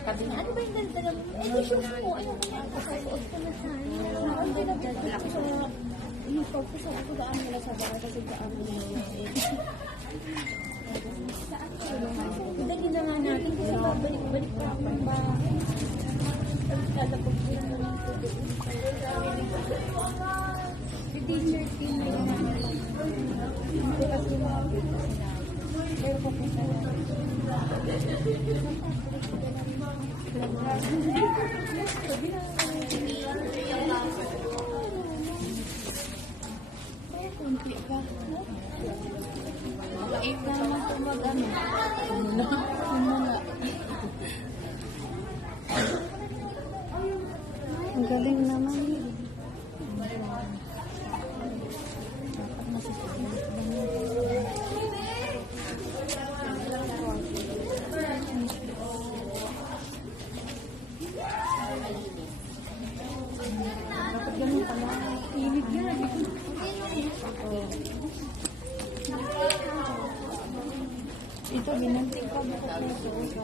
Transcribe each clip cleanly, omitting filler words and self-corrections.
Sabi niya, ano ba yung dala mo? Eh, di shoes mo. Ayaw ko yan. Kasuot ko na siya. Ang pinagdala ko sa i-focus ako daan nila sa bahay kasi daan nila. Hindi na nga natin kasi babalik-balik pa ako ng bahay. Lalapag ko na lang ito. Si teacher team nila. Hindi kasi makakita sila. Pero papunta lang. Sabi na kunti ka. Makaip na naman ito mag-ano. Ang galing naman. Dapat ganun pala. Hilig yan. Ito, binanting ka ba ko ito?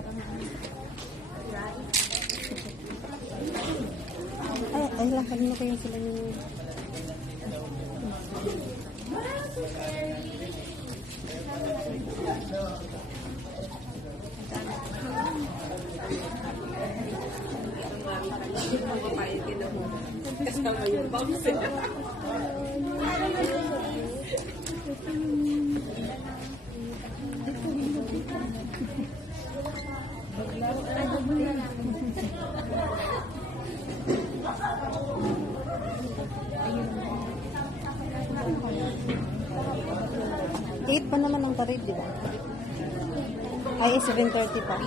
Ay lang, kanina kayo sila yung... Kasama yung box. Eight pa naman ang parade, di ba? Ay, 7:30 pa.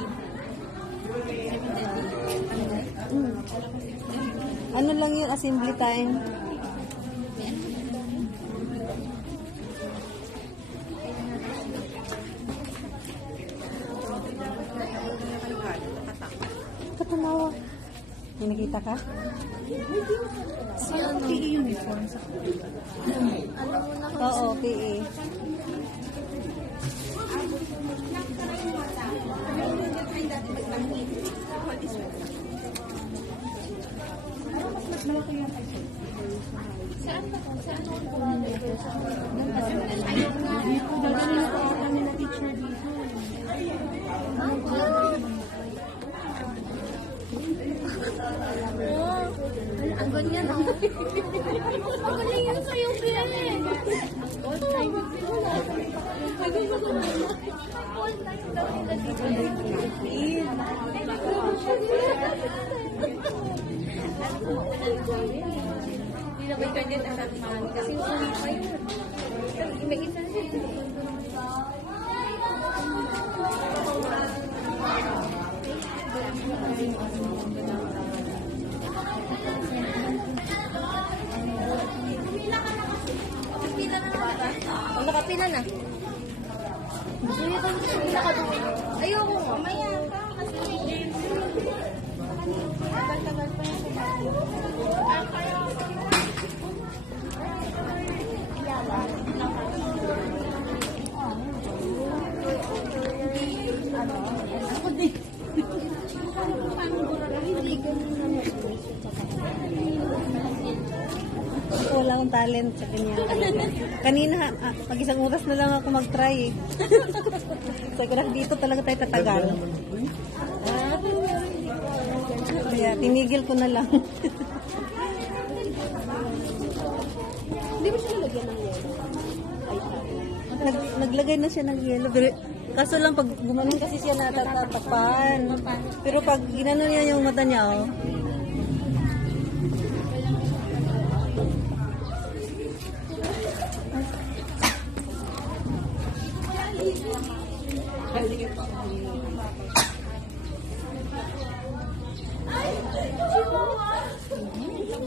Ano lang yung assembly time? Katanawa. May nakita ka? PE uniform sa Oo, PE. Saan ba ito? Saan ito? Ang ganyan ang galing yun sa'yo, Ben. All time. All time daw nila dito. Hindi na may ganyan ang natin kasi usapin pa yun. May isa na siya. Nakapila na. Gusto niya ito, pila ka doon. Ayoko nga. Maya ka. Tagal-tagal pa yan sa bahay. Ako din. Wala akong talent sa kanya. Kanina, pag isang oras na lang ako mag-try eh. So, dito talaga tayo tatagal. Kaya, tinigil ko na lang. Hindi mo siya nalagyan ng yelo? Naglagay na siya ng yelo. Pero, kaso lang, pag gumanon kasi siya natatapan. Pero pag ginano niya yung mata niya, oh.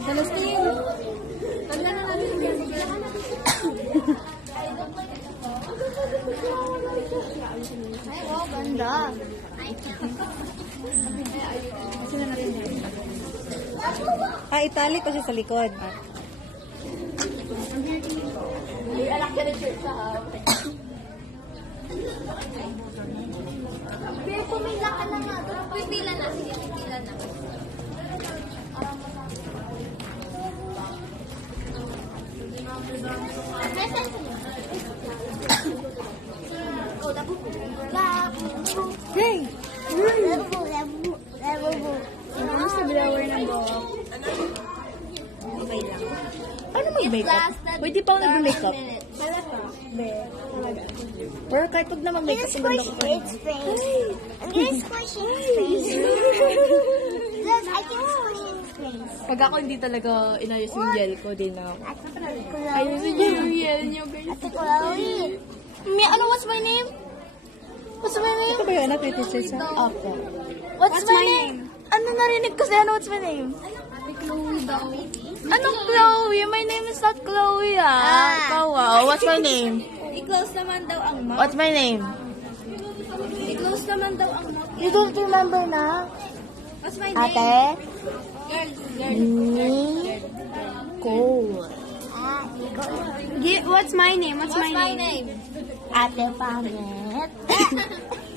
Salas na yun. Tanda na namin yung ay, wow, ganda. Sila na rin yan. Itali pa siya sa likod. May alak ka na shirt sa Pero pumila ka na nga. Pipila na. Sige, pipila na. Hey! Ano sa blower ng buhok? Okay lang. Paano mag-makeup? Pwede pa ako nag-makeup. Wala pa. Pero kahit pag na mag-makeup, ang ganda ko pa. its face. I'm gonna squish its face. Look, I can squish its face. Pag ako hindi talaga inayos yung gel ko, din ako. Ayusin niyo yung gel niyo, guys. Ate Chloe. Ano, what's my name? What's my name? Ito ba yung anak ni teacher sa? Opo. What's my name? Ano narinig ko sa'yo? What's my name? Ate Chloe daw. Anong Chloe? My name is not Chloe, Ikaw, What's my name? I-close naman daw ang mouth. What's my name? I-close naman daw ang mouth. You don't remember na? What's my name? Ate? Girl. Nicole. What's my name? What's my name? Ate Pangit.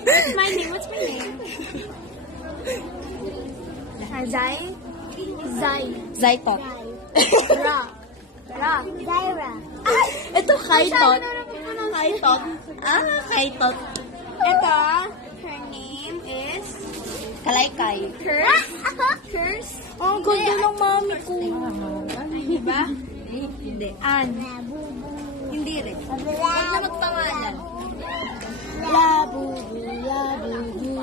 What's my name? What's my name? Zai? Zai. Zaitot. Ra. Zaira. Ito, Kaitot. Kaitot. Kaitot. Ito, her name is Kalaykay. Curse. Oh, ganda ng mami ko. Diba? Hindi. Hindi rin. Huwag na magpangalan. Labubu, labubu.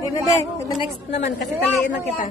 Eh, bebe, the next naman kasi taliin na kita.